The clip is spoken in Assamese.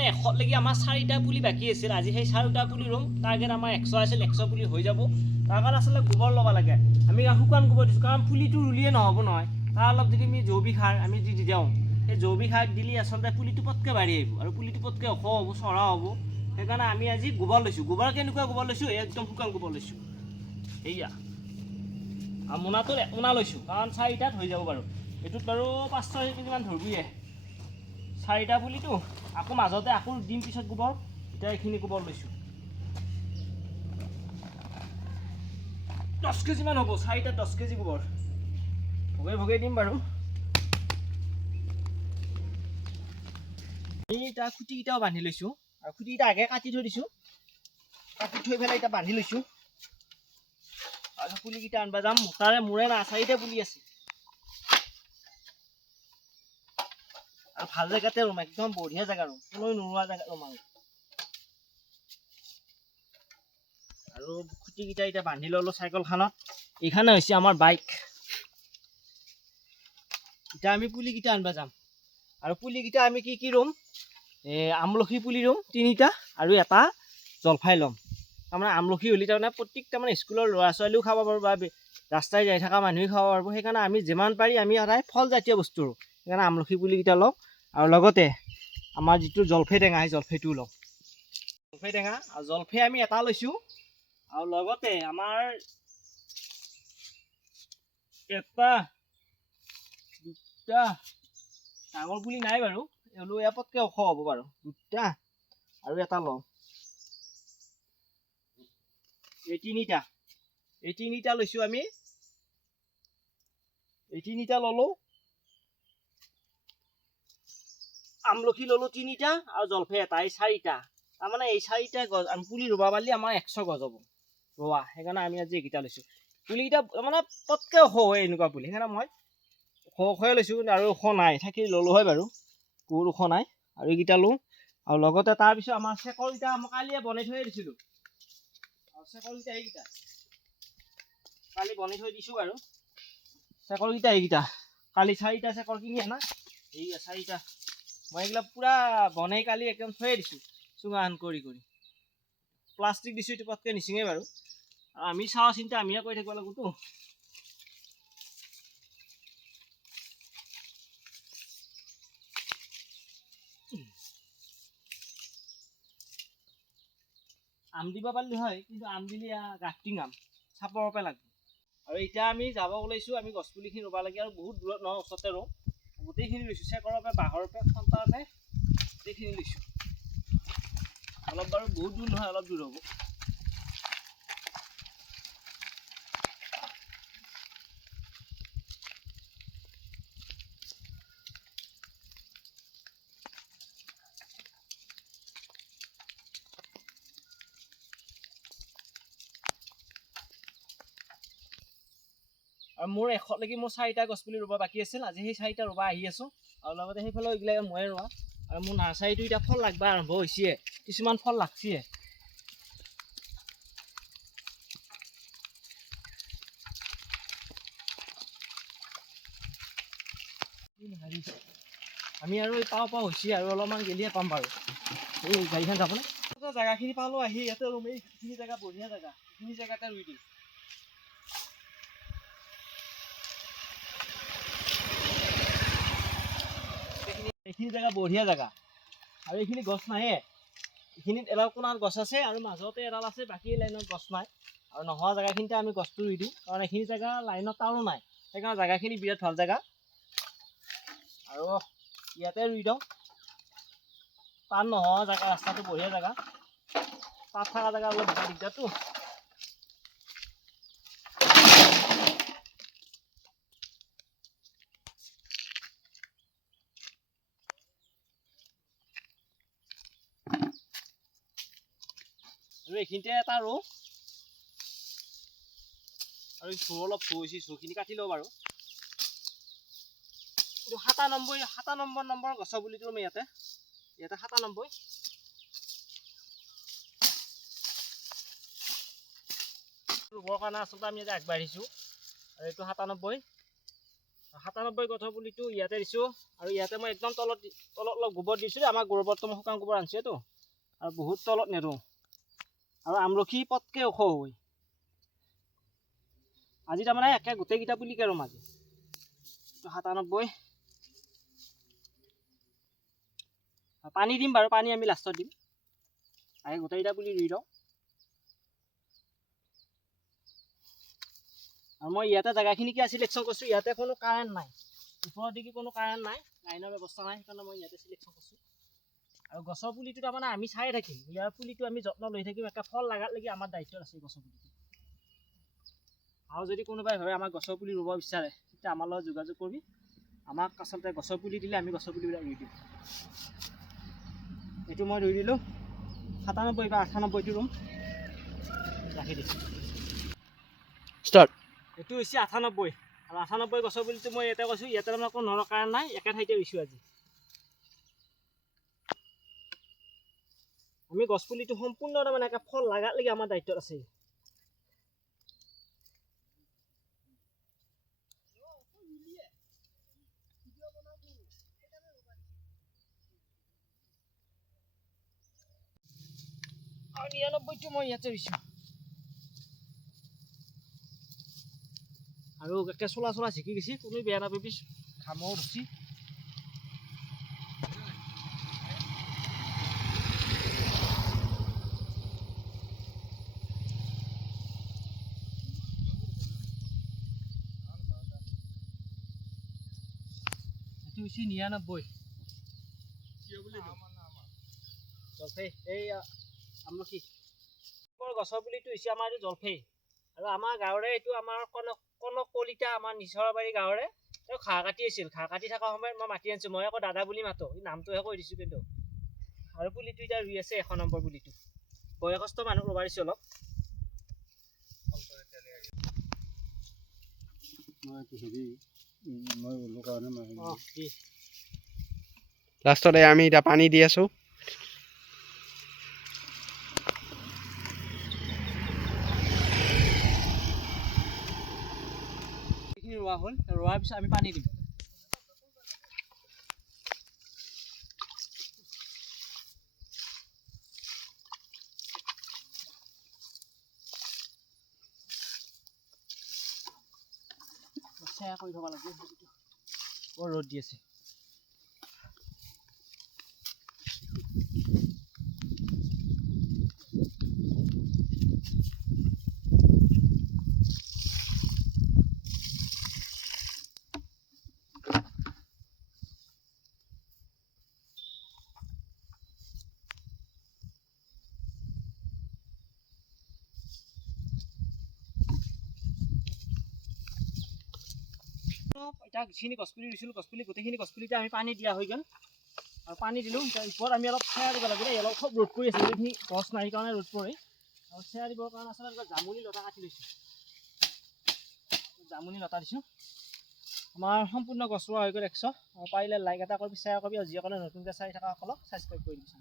মানে 100 লৈকে আমাৰ 4টা পুলি বাকী আছিল। আজি সেই 4টা পুলি ৰুম। টাৰ্গেট আমাৰ 100 আছিল, 100 পুলি হৈ যাব। তাৰ কাৰণে আচলতে গোবৰ ল'ব লাগে। আমি শুকান গোবৰ দিছোঁ, কাৰণ পুলিটো ৰুলিয়ে নহ'ব নহয়। তাৰ অলপ যদি আমি জৈৱিক সাৰ আমি দি দিওঁ, সেই জৈৱিক সাৰ দিলে আচলতে পুলিটো পটকৈ বাঢ়ি আহিব আৰু পুলিটো পটকৈ ওখ হ'ব, চড়া হ'ব। সেইকাৰণে আমি আজি গোবৰ লৈছোঁ। গোবৰ কেনেকুৱা গোবৰ লৈছোঁ? একদম শুকান গোবৰ লৈছোঁ। এইয়া আৰু মোনা লৈছোঁ, কাৰণ 4টাত হৈ যাব বাৰু। এইটোত বাৰু 5-6 কেজিমান ধৰিবয়ে। 4টা পুলিটো আকৌ মাজতে আকৌ দিম পিছত গোবৰ। এতিয়া এইখিনি গোবৰ লৈছোঁ। 10 কেজিমান হ'ব, 4টাত 10 কেজি গোবৰ। ভগাই দিম বাৰু। এতিয়া খুঁটিকেইটাও বান্ধি লৈছোঁ আৰু খুঁটিকেইটা আগে কাটি থৈ দিছোঁ। কাটি থৈ পেলাই এতিয়া বান্ধি লৈছোঁ আৰু পুলিকেইটা আনিব যাম। মোৰে না 4টা পুলি আছে আৰু ভাল জেগাতে ৰুম, একদম বঢ়িয়া জেগা ৰুম, কোনো নোৰোৱা জেগা ৰুম আৰু খুঁটিকেইটা এতিয়া বান্ধি ল'লোঁ চাইকেলখনত। এইখানে হৈছে আমাৰ বাইক। এতিয়া আমি পুলিকেইটা আনিব যাম আৰু পুলিকেইটা আমি কি ৰুম? আমলখি পুলি ৰুম 3টা আৰু এটা জলফাই ল'ম। তাৰমানে আমলখি হ'লে তাৰমানে প্ৰত্যেকটা মানে স্কুলৰ ল'ৰা ছোৱালীও খাব পাৰিব বা ৰাস্তাই যাই থকা মানুহে খাব পাৰিব। সেইকাৰণে আমি যিমান পাৰি আমি সদায় ফলজাতীয় বস্তু ৰুওঁ। সেইকাৰণে আমলখি পুলিকেইটা লওঁ আৰু লগতে আমাৰ যিটো জলফাই টেঙা, সেই জলফাইটোও লওঁ। জলফাই টেঙা আৰু জলফাই আমি এটা লৈছোঁ আৰু লগতে আমাৰ এটা 2টা ডাঙৰ পুলি নাই বাৰু, হ'লেও ইয়াৰ পটকৈ ওখ হ'ব বাৰু। 2টা আৰু এটা লওঁ। এই 3টা লৈছোঁ আমি। এই 3টা ল'লোঁ। আমলখি ল'লোঁ 3টা আৰু জলফাই এটা, এই 4টা। তাৰমানে এই 4টা গছ আমি পুলি ৰুব পাৰিলে আমাৰ 100 গছ হ'ব ৰোৱা। সেইকাৰণে আমি আজি এইকেইটা লৈছোঁ। পুলিকেইটা মানে পটকৈ ওখ হয় এনেকুৱা পুলি। সেইকাৰণে মই ওখই লৈছোঁ আৰু ওখ নাই, থাকি ল'লোঁ হয় বাৰু। বহুত ওখ নাই আৰু এইকেইটা লওঁ। আৰু লগতে তাৰপিছত আমাৰ চেকৰকেইটা মই কালিয়ে বনাই থৈয়ে দিছিলোঁ। আৰু চেকৰকেইটা এইকেইটা কালি বনাই থৈ দিছোঁ বাৰু। চেকৰকেইটা এইকেইটা কালি 4টা চেকৰ কিনি আনা। এইয়া 4টা মই এইবিলাক পুৰা বনাই কালি একদম থৈয়ে দিছোঁ চুঙাখান কৰি। প্লাষ্টিক দিছোঁ, এইটো পটকৈ নিচিঙে বাৰু। আমি চাওঁ চিন্তা আমিহে কৰি থাকিব লাগিবতো। আম দিব পাৰিলে হয়, কিন্তু আম দিলে গাফটিং আম চাপৰ পৰা লাগব। আৰু এতিয়া আমি যাব ওলাইছোঁ, আমি গছপুলিখিনি ৰুব লাগে আৰু বহুত দূৰত নহয়, ওচৰতে ৰুওঁ। গোটেইখিনি লৈছোঁ, চেকৰৰ পৰা বাঁহৰ পৰা খন্তাৰ পৰা গোটেইখিনি লৈছোঁ। অলপ বাৰু বহুত দূৰ নহয়, অলপ দূৰ হ'ব। আৰু মোৰ 100 লৈকে মোৰ 4টা গছপুলি ৰুব বাকী আছিল। আজি সেই 4টা ৰুব আহি আছোঁ আৰু লগতে সেইফালে এইবিলাক ময়ে ৰোৱা। আৰু মোৰ নাৰ্চাৰীটো এতিয়া ফল লাগবা আৰম্ভ হৈছে, কিছুমান ফল লাগছিয়ে। আমি আৰু পাওঁ হৈছে আৰু অলপমান গেলিয়ে পাম বাৰু। এই গাড়ীখন যাবনে? জেগাখিনি পালোঁ আহি ইয়াতে ৰুম। এইখিনি জেগা বঢ়িয়া জেগা, এইখিনি জেগাতে ৰুই দিম। এইখিনি জেগা বঢ়িয়া জেগা আৰু এইখিনি গছ নাহে। এইখিনিত এডাল কোণাত গছ আছে আৰু মাজতে এডাল আছে, বাকী লাইনত গছ নাই। আৰু নোহোৱা জেগাখিনিতে আমি গছটো ৰুই দিওঁ, কাৰণ এইখিনি জেগা লাইনত টাউনো নাই। সেইকাৰণে জেগাখিনি বিৰাট ভাল জেগা আৰু ইয়াতে ৰুই দিওঁ। টান নোহোৱা জেগা, ৰাস্তাটো বঢ়িয়া জেগা। তাত থকা জেগা অলপ দিগদাৰটো। আৰু এইখিনিতে এটা ৰু আৰু অলপ হৈছে, খিনি কাটি লওঁ বাৰু। এইটো 97 নম্বৰ গছৰ পুলিটো আমি ইয়াতে 97 ৰুবৰ কাৰণে আচলতে আমি এতিয়া আগবাঢ়িছোঁ। আৰু এইটো 97 97 গছ পুলিটো ইয়াতে দিছোঁ আৰু ইয়াতে মই একদম তলত অলপ গোবৰ দিছোঁ। আমাৰ গোবৰটো মই শুকান গোবৰ আনিছোঁতো আৰু বহুত তলত নেৰোঁ আৰু আমলখি পটকৈ ওখ হয়। আজি তাৰমানে একে গোটেইকেইটা পুলিকে ৰুম আজি 97। পানী দিম বাৰু, পানী আমি লাষ্টত দিম। আগে গোটেইকেইটা পুলি ৰুই লওঁ। আৰু মই ইয়াতে জেগাখিনি কি চিলেকশ্যন কৰিছোঁ, ইয়াতে কোনো কাৰেণ্ট নাই, ওপৰৰ দিকে কোনো কাৰেণ্ট নাই, লাইনৰ ব্যৱস্থা নাই, সেইকাৰণে মই ইয়াতে চিলেকশ্যন কৰিছোঁ। আৰু গছৰ পুলিটো তাৰমানে আমি চাই থাকিম, ইয়াৰ পুলিটো আমি যত্ন লৈ থাকিম, একে ফল লগালৈকে আমাৰ দায়িত্বত আছে গছৰ পুলিটো। আৰু যদি কোনোবাই ভাবে আমাৰ গছৰ পুলি ৰুব বিচাৰে তেতিয়া আমাৰ লগত যোগাযোগ কৰিবি। আমাক আচলতে গছৰ পুলি দিলে আমি গছৰ পুলিবিলাক ৰুই দিম। এইটো মই ৰুই দিলোঁ 97 বা 98টো ৰুম, ৰাখি দিছোঁ। ষ্টাৰ্ট। এইটো হৈছে 98 আৰু 98 গছৰ পুলিটো মই ইয়াতে কৈছোঁ। ইয়াতে তাৰমানে কোনো ধৰণৰ কাৰেণ্ট নাই, একে ঠাইতে ৰুইছোঁ আজি। আমি গছ পুলিটো সম্পূৰ্ণ তাৰমানে একে ফল লগালৈকে আমাৰ দায়িত্বত আছে। আৰু 99টো মই ইয়াতে ৰুইছোঁ। আৰু একে চলা ঝিকি গৈছে, কোনো বেয়া নাপাবি, ঘামৰ ধৰিছে। এইটো হৈছে 99 জলফাই। এই আমলখি গছৰ পুলিটো হৈছে আমাৰ এইটো জলফাই। আৰু আমাৰ গাঁৱৰে এইটো আমাৰ কনক কলিতা, আমাৰ নিচৰ বাৰী গাঁৱৰে। তেওঁ ঘাঁহ কাটি আছিল, ঘাঁহ কাটি থকা সময়ত মই মাতি আনিছোঁ। মই আকৌ দাদা বুলি মাতো, নামটোহে কৈ দিছোঁ কিন্তু। আৰু পুলিটো এতিয়া ৰুই আছে 100 নম্বৰ পুলিটো। বয়সস্থ মানুহ ৰুব দিছোঁ অলপ। লাষ্টতে আমি এতিয়া পানী দি আছোঁ। এইখিনি ৰোৱা হ'ল, ৰোৱাৰ পিছত আমি পানী দিম। চেয়া কৰি থ'ব লাগে, বৰ ৰ'দ দি আছে। এতিয়া যিখিনি গছপুলি ৰুইছিলোঁ, গোটেইখিনি গছপুলিতে আমি পানী দিয়া হৈ গ'ল। আৰু পানী দিলোঁ, তাৰ ওপৰত আমি অলপ চেয়া দিব লাগিব। অলপ খুব ৰ'দ পৰি আছে, এইখিনি গছ নাই কাৰণে ৰ'দ পৰে। আৰু চেয়া দিবৰ কাৰণে আচলতে জামুনি লতা কাটি লৈছোঁ, জামুনি লতা দিছোঁ। আমাৰ সম্পূৰ্ণ গছ ৰোৱা হৈ গ'ল 100। আৰু পাৰিলে লাইক এটা কৰিবি, শ্বেয়াৰ কৰিবি, আৰু যিসকলে নতুনকৈ চাই থকা সকলক ছাবস্ক্ৰাইব কৰি দিছোঁ।